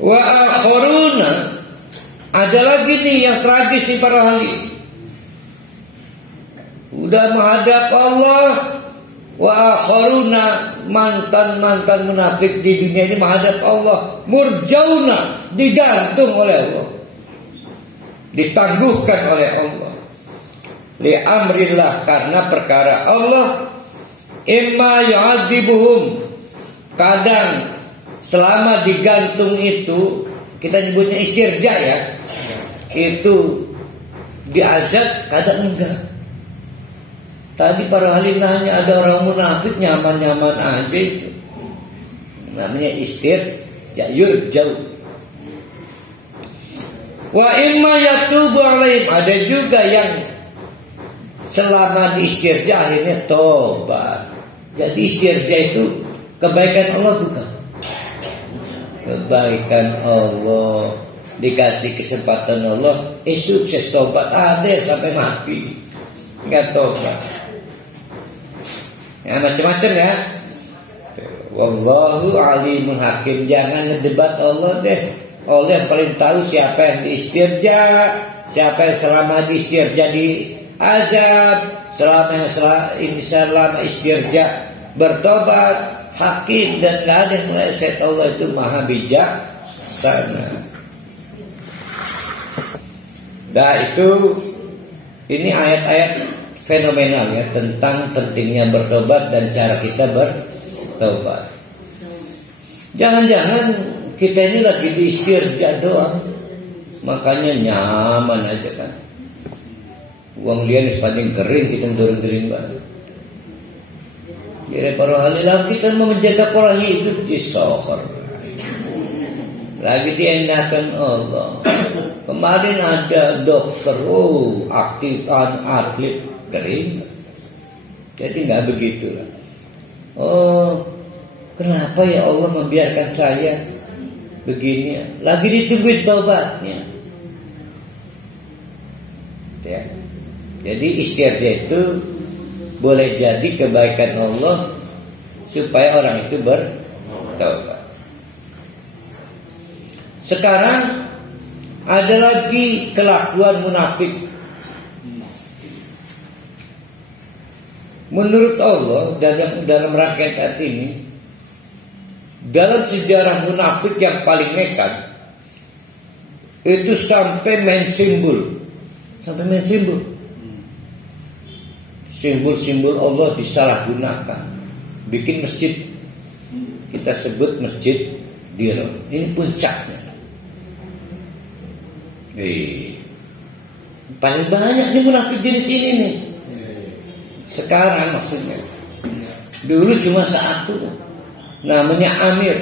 Wa akharuna, ada lagi nih yang tragis nih para ahli. Udah menghadap Allah, wa akharuna, mantan-mantan munafik di dunia ini menghadap Allah, murjauna, digantung oleh Allah, ditangguhkan oleh Allah. Li amrillah, karena perkara Allah. Imma yu'adzibuhum, kadang selama digantung itu, kita nyebutnya istirja ya, itu diazab, kadang enggak. Tadi para ahli nanya, ada orang munafik nyaman-nyaman aja itu, namanya istirja, yurjau. Wa imma yatubu alaihim, ada juga yang selama di istirja akhirnya tobat. Jadi istirja itu kebaikan Allah, bukan? Kebaikan Allah, dikasih kesempatan Allah, sukses tobat. Ada sampai mati nggak tobat. Ya, macam-macam ya. Wallahu alimun hakim. Jangan ngedebat Allah deh. Allah yang paling tahu siapa yang diistirja, siapa yang selama diistirja di azab, selama istirja bertobat, hakim, dan nggak ada yang meleset. Allah itu maha bijaksana. Nah itu, ini ayat-ayat fenomenal ya, tentang pentingnya bertobat dan cara kita bertobat. Jangan-jangan kita ini lagi diistirja doang, makanya nyaman aja kan. Uang lian sepanjang kering, kita turun-turun banget. Jadi para ahli kita mau menjaga pola hidup di sohor, lagi dienakan Allah. Kemarin ada dokter, aktifan atlet kering. Jadi nggak begitu lah. Oh, kenapa ya Allah membiarkan saya begini? Lagi ditungguin tobatnya. Ya. Jadi istirja itu boleh jadi kebaikan Allah supaya orang itu bertobat. Sekarang ada lagi kelakuan munafik. Menurut Allah dalam rangkaian ini, dalam sejarah munafik yang paling nekat itu sampai main simbol. Simbol-simbol Allah disalahgunakan. Bikin masjid, kita sebut masjid Diro. Ini puncaknya. Paling banyak nih munafik jenis ini nih. Sekarang maksudnya. Dulu cuma satu, namanya Amir,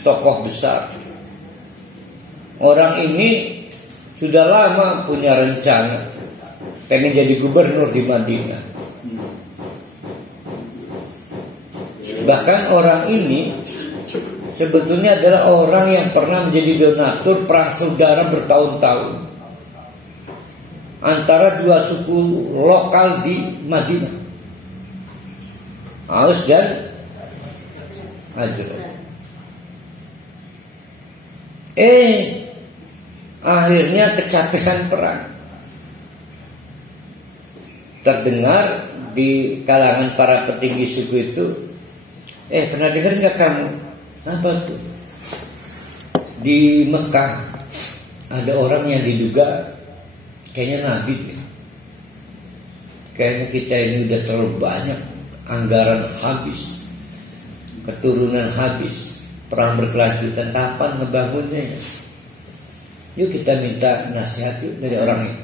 tokoh besar. Orang ini sudah lama punya rencana pengen jadi gubernur di Madinah. Bahkan orang ini sebetulnya adalah orang yang pernah menjadi donatur perang saudara bertahun-tahun antara dua suku lokal di Madinah, Aus dan Khazraj. Akhirnya kecapean perang. Terdengar di kalangan para petinggi suku itu, pernah dengar nggak kamu? Apa tuh? Di Mekah ada orang yang diduga kayaknya nabi. Kayaknya kita ini udah terlalu banyak, anggaran habis, keturunan habis, perang berkelanjutan, kapan ngebangunnya? Yuk kita minta nasihat yuk dari orang itu.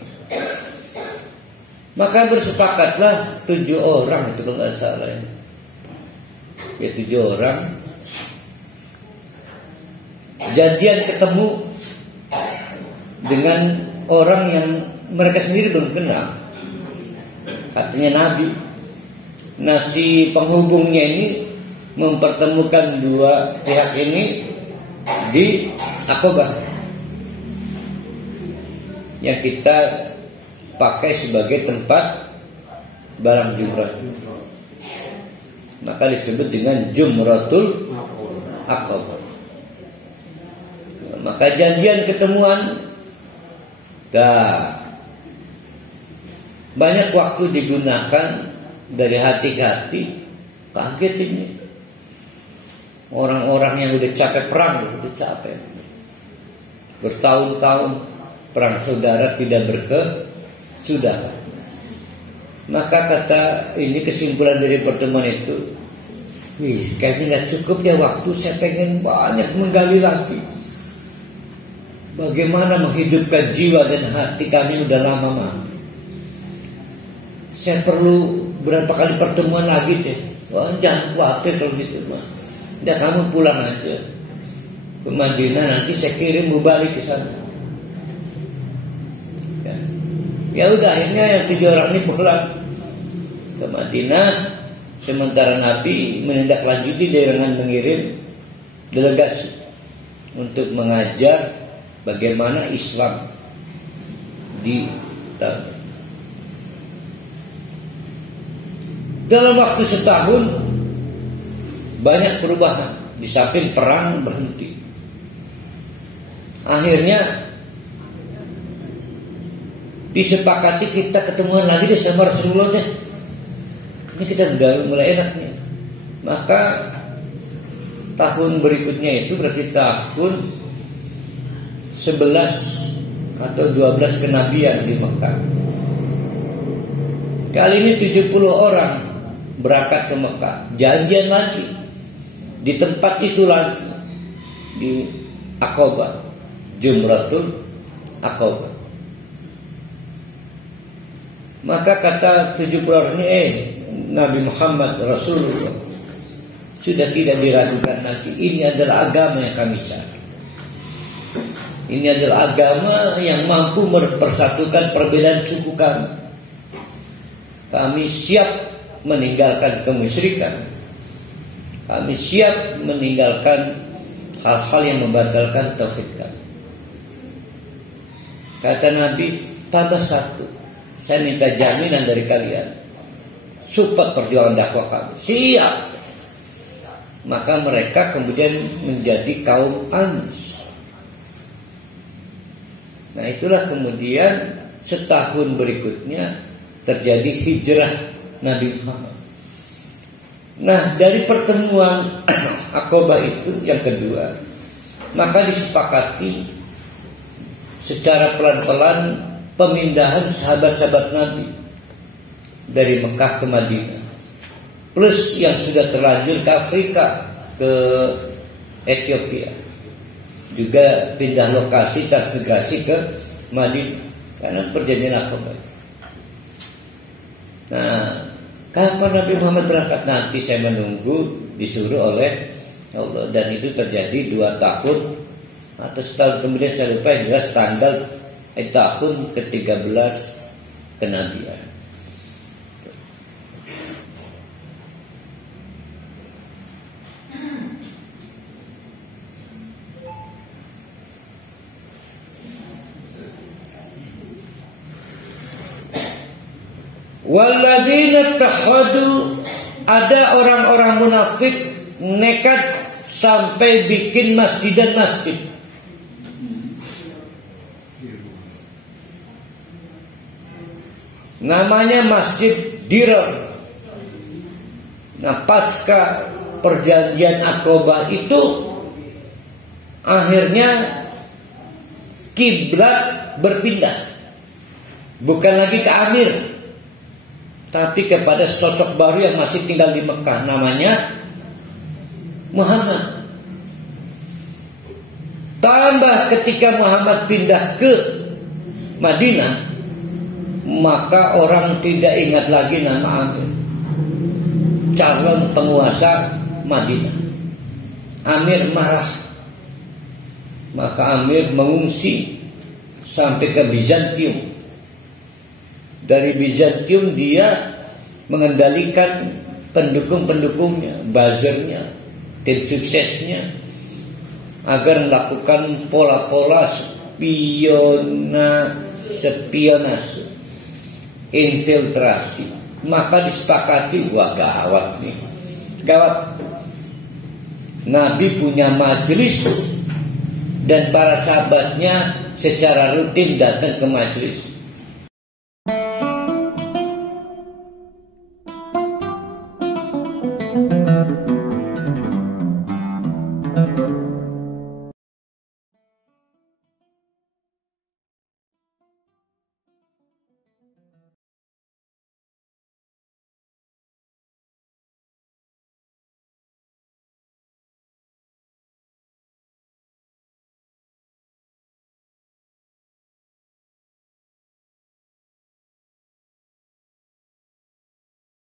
Maka bersepakatlah 7 orang itu kalau nggak salah ya 7 orang janjian ketemu dengan orang yang mereka sendiri belum kenal, katanya nabi. Nah si penghubungnya ini mempertemukan dua pihak ini di Aqabah yang kita pakai sebagai tempat barang jumrah, maka disebut dengan Jumratul Aqabah. Maka janjian ketemuan, banyak waktu digunakan dari hati ke hati. Kaget ini orang-orang yang udah capek perang, udah capek bertahun-tahun perang saudara tidak berkesudahan. Maka kata ini kesimpulan dari pertemuan itu, kayaknya nggak cukup ya waktu, saya pengen banyak menggali lagi. Bagaimana menghidupkan jiwa dan hati kami udah lama mati. Saya perlu berapa kali pertemuan lagi deh. Wah, jangan khawatir kalau gitu mah. Udah kamu pulang aja ke Madinah, nanti saya kirim balik ke sana. Ya udah, akhirnya yang 7 orang ini pulang ke Madinah. Sementara Nabi menindaklanjuti dengan mengirim delegasi untuk mengajar bagaimana Islam di tanah. Dalam waktu setahun banyak perubahan. Di samping perang berhenti, akhirnya disepakati kita ketemuan lagi deh sama Rasulullah deh. Ini kita udah mulai enak nih. Maka tahun berikutnya itu berarti tahun 11 atau 12 kenabian di Mekah. Kali ini 70 orang berangkat ke Mekah, janjian lagi di tempat itu lagi, di Aqabah, Jumratul Aqabah. Maka kata 70 orang ini, Nabi Muhammad Rasulullah sudah tidak diragukan lagi, ini adalah agama yang kami cari. Ini adalah agama yang mampu mempersatukan perbedaan suku kami. Kami siap meninggalkan kemusyrikan. Kami siap meninggalkan hal-hal yang membatalkan tauhid kami. Kata Nabi, tambah satu, saya minta jaminan dari kalian, support perjuangan dakwah kami. Siap. Maka mereka kemudian menjadi kaum Ans. Nah, itulah kemudian setahun berikutnya terjadi hijrah Nabi Muhammad. Nah, dari pertemuan Aqabah itu yang kedua, maka disepakati secara pelan-pelan pemindahan sahabat-sahabat Nabi dari Mekah ke Madinah, plus yang sudah terlanjur ke Afrika, ke Ethiopia, juga pindah lokasi transmigrasi ke Madinah karena perjanjian Aqabah. Nah, kapan Nabi Muhammad berangkat? Nanti saya menunggu disuruh oleh Allah. Dan itu terjadi 2 tahun atau setahun kemudian, saya lupa yang jelas tanggal tahun ke-13 kenabian. Walladzina takhadu, ada orang-orang munafik nekat sampai bikin masjid dan masjid. Namanya Masjid Dirar. Nah, pasca perjanjian Aqabah itu akhirnya kiblat berpindah, bukan lagi ke Amir, tapi kepada sosok baru yang masih tinggal di Mekah, namanya Muhammad. Tambah ketika Muhammad pindah ke Madinah, maka orang tidak ingat lagi nama Amir, calon penguasa Madinah. Amir marah, maka Amir mengungsi sampai ke Bizantium. Dari Bizantium dia mengendalikan pendukung-pendukungnya, buzzernya, tim suksesnya, agar melakukan pola-pola spionase, infiltrasi. Maka disepakati, wah gawat nih, gawat. Nabi punya majelis dan para sahabatnya secara rutin datang ke majelis.